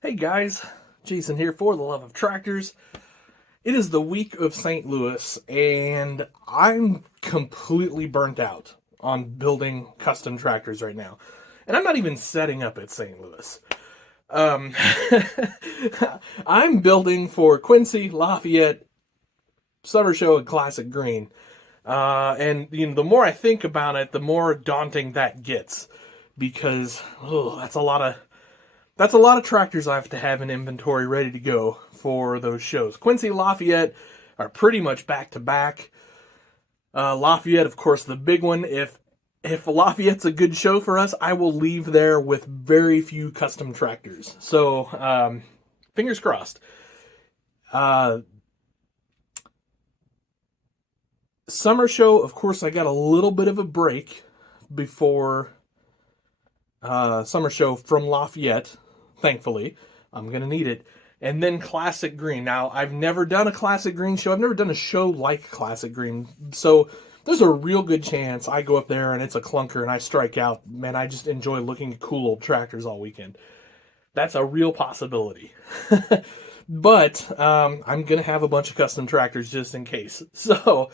Hey guys, Jason here for the Love of Tractors. It is the week of St. Louis, and I'm completely burnt out on building custom tractors right now. And I'm not even setting up at St. Louis. Um, I'm building for Quincy, Lafayette, Summer Show, and Classic Green. And the more I think about it, the more daunting that gets because that's a lot of tractors I have in inventory ready to go for those shows. Quincy, Lafayette are pretty much back to back. Lafayette, of course, the big one. If Lafayette's a good show for us, I will leave there with very few custom tractors. So fingers crossed. Uh, Summer show, of course, I got a little bit of a break before summer show from Lafayette. Thankfully, I'm gonna need it. And then Classic Green. Now, I've never done a Classic Green show. I've never done a show like Classic Green. So there's a real good chance I go up there and it's a clunker and I strike out. Man, I just enjoy looking at cool old tractors all weekend. That's a real possibility. But I'm going to have a bunch of custom tractors just in case. So,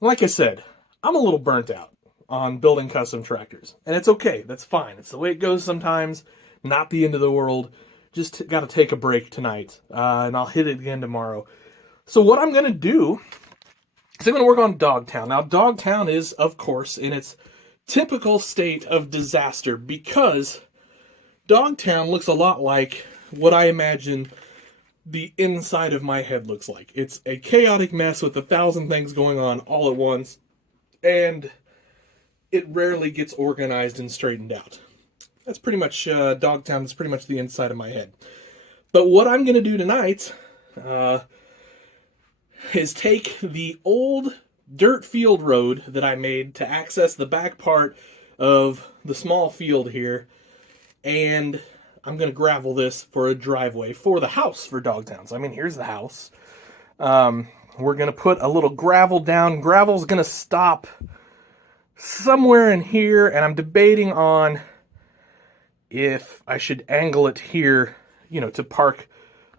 like I said, I'm a little burnt out on building custom tractors. And it's okay. That's fine. It's the way it goes sometimes. Not the end of the world. Just got to take a break tonight. And I'll hit it again tomorrow. So what I'm going to do is I'm going to work on Dogtown. Now, Dogtown is, of course, in its typical state of disaster because Dogtown looks a lot like what I imagine the inside of my head looks like. It's a chaotic mess with 1,000 things going on all at once, and it rarely gets organized and straightened out. That's pretty much Dogtown. Is pretty much the inside of my head. But what I'm going to do tonight is take the old dirt field road that I made to access the back part of the small field here, and I'm going to gravel this for a driveway for the house for Dogtowns. I mean, here's the house. We're going to put a little gravel down. Gravel's going to stop somewhere in here, and I'm debating on if I should angle it here, to park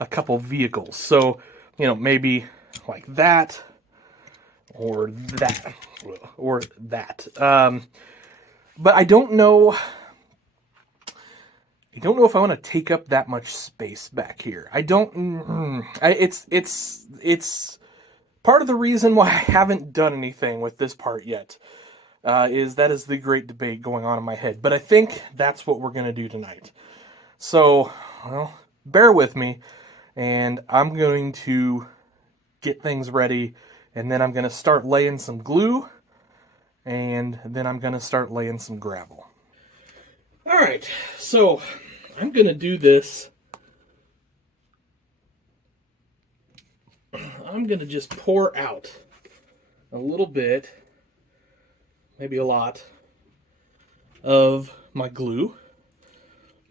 a couple vehicles. So, maybe like that or that or that. But I don't know. I don't know if I want to take up that much space back here. I don't. It's part of the reason why I haven't done anything with this part yet. Is the great debate going on in my head. But I think that's what we're gonna do tonight. So, bear with me, and I'm going to get things ready, and then I'm gonna start laying some glue, and then I'm gonna start laying some gravel. All right, so I'm going to do this. I'm going to just pour out a little bit, maybe a lot, of my glue.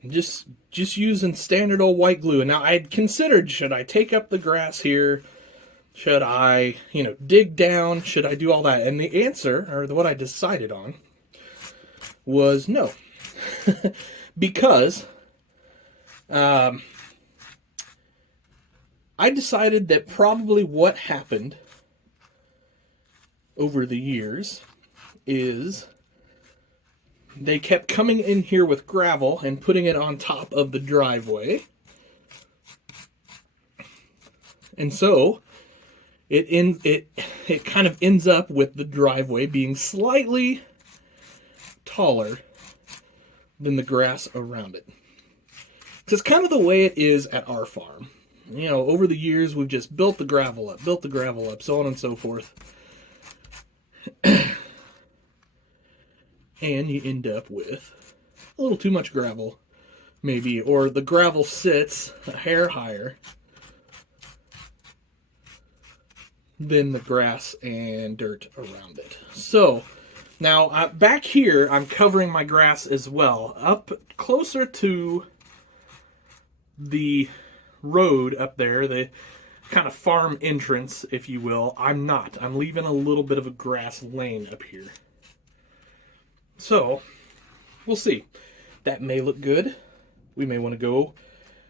Just using standard old white glue. And now I had considered, should I take up the grass here? Should I, dig down? Should I do all that? And the answer, or what I decided on, was no. Because I decided that probably what happened over the years is they kept coming in here with gravel and putting it on top of the driveway. And so it kind of ends up with the driveway being slightly taller than the grass around it. It's kind of the way it is at our farm. Over the years, we've just built the gravel up, so on and so forth. And you end up with a little too much gravel, maybe, or the gravel sits a hair higher than the grass and dirt around it. So, now back here, I'm covering my grass as well. Up closer to the road up there, the kind of farm entrance, if you will, I'm leaving a little bit of a grass lane up here. So, we'll see. That may look good. We may want to go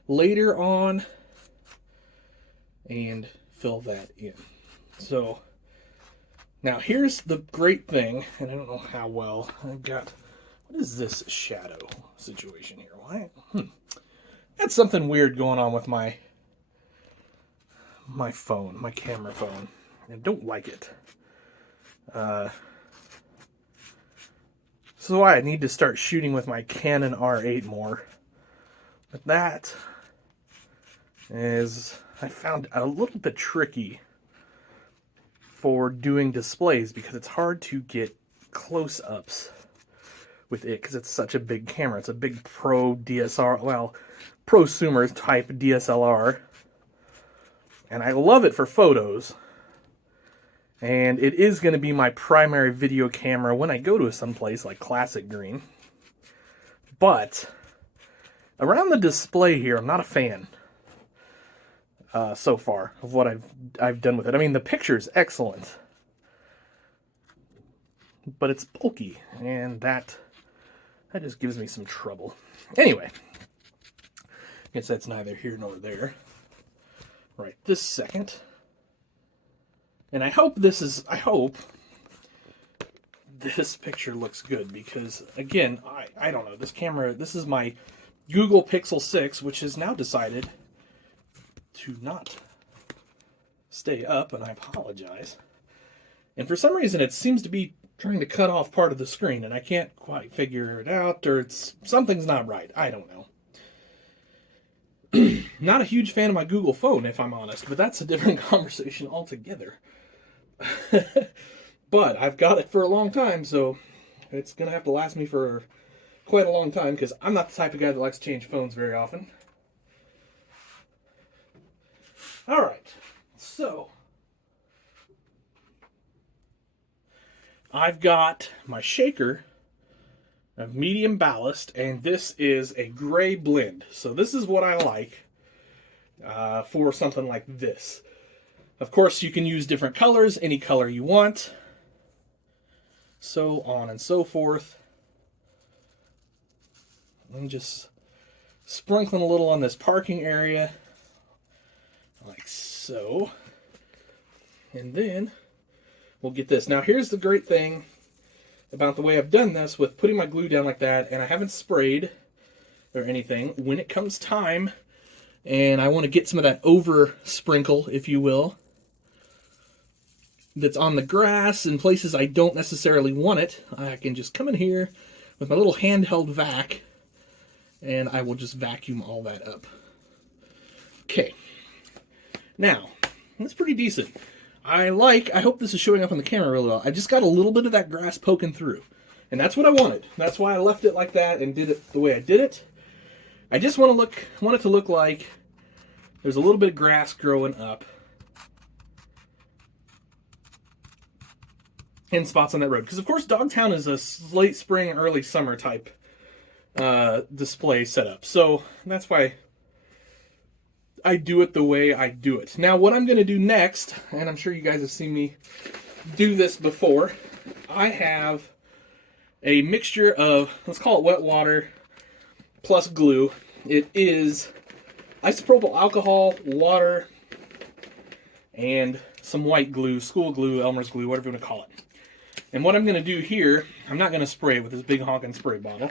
later on and fill that in. So now here's the great thing, and I don't know how well I've got. What is this shadow situation here? Why? That's something weird going on with my phone, my camera phone. I don't like it. This is why I need to start shooting with my Canon R8 more. But that is, I found a little bit tricky for doing displays because it's hard to get close-ups with it because it's such a big camera. It's a big pro DSLR, well, prosumer type DSLR. And I love it for photos. And it is going to be my primary video camera when I go to someplace like Classic Green. But around the display here, I'm not a fan so far of what I've done with it. I mean, the picture's excellent, but it's bulky, and that just gives me some trouble. Anyway, I guess that's neither here nor there right this second. And I hope this picture looks good because, again, I don't know, this camera, this is my Google Pixel 6, which has now decided to not stay up, and I apologize. And for some reason, it seems to be trying to cut off part of the screen, and I can't quite figure it out, or something's not right. I don't know. Not a huge fan of my Google phone, if I'm honest, but that's a different conversation altogether. But I've got it for a long time, so it's going to have to last me for quite a long time, because I'm not the type of guy that likes to change phones very often. Alright, so I've got my shaker of medium ballast, and this is a gray blend. So this is what I like for something like this. Of course, you can use different colors, any color you want, so on and so forth. I'm just sprinkling a little on this parking area, like so. And then we'll get this. Now, here's the great thing about the way I've done this with putting my glue down like that, and I haven't sprayed or anything. When it comes time, and I want to get some of that over sprinkle, if you will, that's on the grass and places I don't necessarily want it, I can just come in here with my little handheld vac, and I will just vacuum all that up. Okay. Now, that's pretty decent. I hope this is showing up on the camera really well. I just got a little bit of that grass poking through. And that's what I wanted. That's why I left it like that and did it the way I did it. I just want it to look like there's a little bit of grass growing up in spots on that road. Because, of course, Dogtown is a late spring, early summer type display setup. So that's why I do it the way I do it. Now, what I'm going to do next, and I'm sure you guys have seen me do this before, I have a mixture of, let's call it wet water plus glue. It is isopropyl alcohol, water, and some white glue, school glue, Elmer's glue, whatever you want to call it. And what I'm going to do here, I'm not going to spray with this big honking spray bottle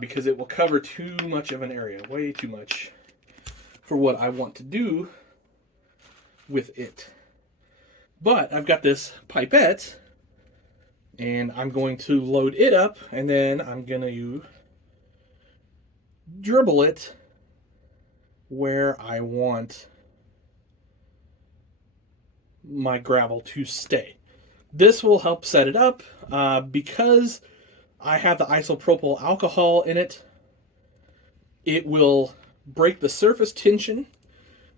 because it will cover too much of an area, way too much for what I want to do with it. But I've got this pipette, and I'm going to load it up, and then I'm going to dribble it where I want my gravel to stay. This will help set it up because I have the isopropyl alcohol in it. It will break the surface tension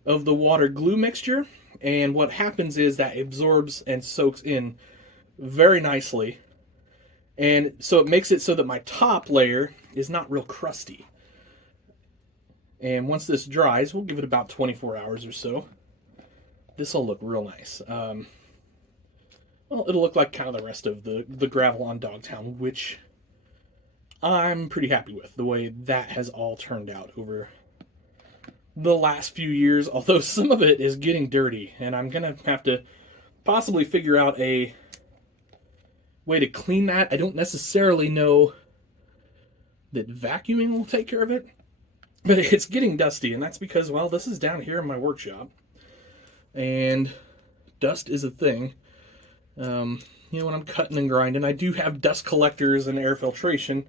of the water glue mixture, and what happens is that it absorbs and soaks in very nicely, and so it makes it so that my top layer is not real crusty. And once this dries, we'll give it about 24 hours or so, this will look real nice. Well, it'll look like kind of the rest of the gravel on Dogtown, which I'm pretty happy with the way that has all turned out over the last few years, although some of it is getting dirty, and I'm going to have to possibly figure out a way to clean that. I don't necessarily know that vacuuming will take care of it, but it's getting dusty, and that's because, well, this is down here in my workshop, and dust is a thing. When I'm cutting and grinding, I do have dust collectors and air filtration,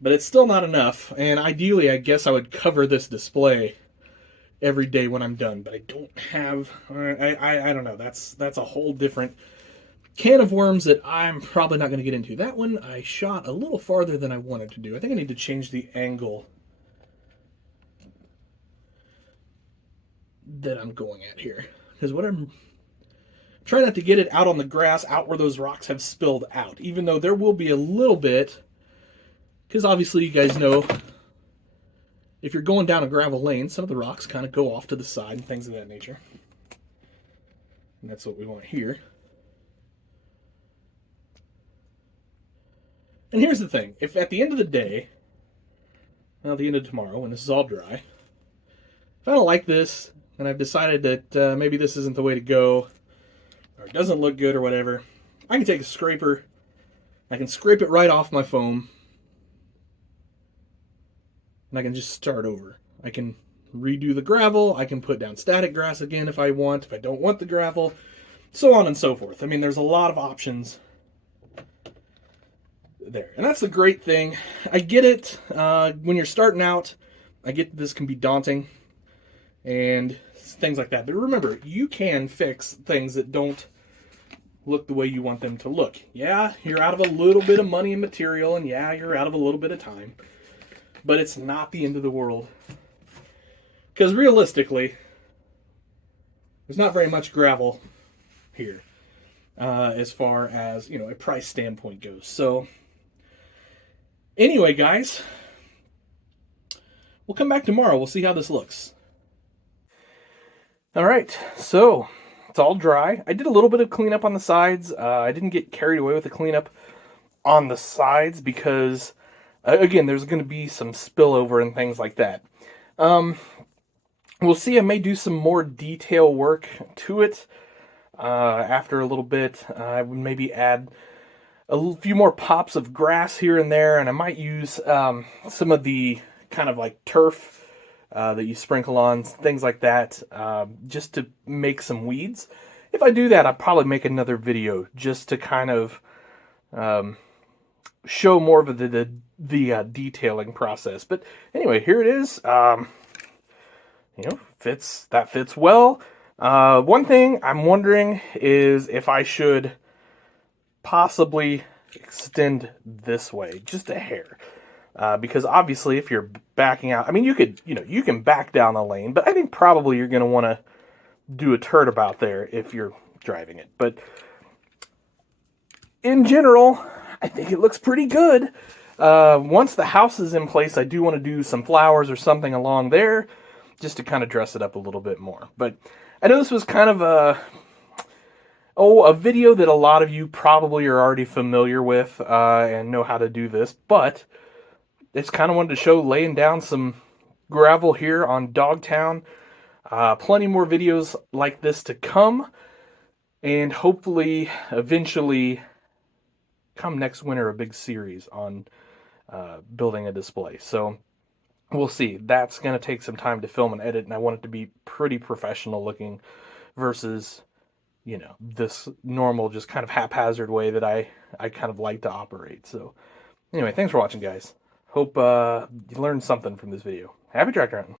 but it's still not enough, and ideally, I guess I would cover this display every day when I'm done, but I don't have, I don't know, that's a whole different can of worms that I'm probably not going to get into. That one I shot a little farther than I wanted to do. I think I need to change the angle that I'm going at here, because what I'm trying not to get it out on the grass, out where those rocks have spilled out, even though there will be a little bit, because obviously you guys know if you're going down a gravel lane, some of the rocks kind of go off to the side and things of that nature. And that's what we want here. And here's the thing. If at the end of the day, well, at the end of tomorrow, when this is all dry, if I don't like this, and I've decided that maybe this isn't the way to go, or it doesn't look good or whatever, I can take a scraper, I can scrape it right off my foam, and I can just start over. I can redo the gravel, I can put down static grass again if I want, if I don't want the gravel, so on and so forth. I mean, there's a lot of options there. And that's the great thing. I get it. When you're starting out, I get this can be daunting and things like that. But remember, you can fix things that don't look the way you want them to look. Yeah, you're out of a little bit of money and material, and yeah, you're out of a little bit of time. But it's not the end of the world. Because realistically, there's not very much gravel here as far as, a price standpoint goes. So, anyway, guys, we'll come back tomorrow. We'll see how this looks. All right, so it's all dry. I did a little bit of cleanup on the sides. I didn't get carried away with the cleanup on the sides because, again, there's going to be some spillover and things like that. We'll see. I may do some more detail work to it after a little bit. I would maybe add a few more pops of grass here and there, and I might use some of the kind of like turf that you sprinkle on, things like that, just to make some weeds. If I do that, I'll probably make another video just to kind of show more of the detailing process. But anyway, here it is. Fits well. One thing I'm wondering is if I should possibly extend this way, just a hair. Because obviously if you're backing out, I mean, you can back down the lane, but I think probably you're going to want to do a turnabout there if you're driving it. But in general, I think it looks pretty good. Once the house is in place, I do want to do some flowers or something along there just to kind of dress it up a little bit more. But I know this was kind of a video that a lot of you probably are already familiar with and know how to do this, but it's kind of wanted to show laying down some gravel here on Dogtown. Plenty more videos like this to come, and hopefully eventually come next winter a big series on building a display. So we'll see. That's going to take some time to film and edit, and I want it to be pretty professional looking versus, this normal, just kind of haphazard way that I kind of like to operate. So anyway, thanks for watching, guys. Hope you learned something from this video. Happy tractor hunting.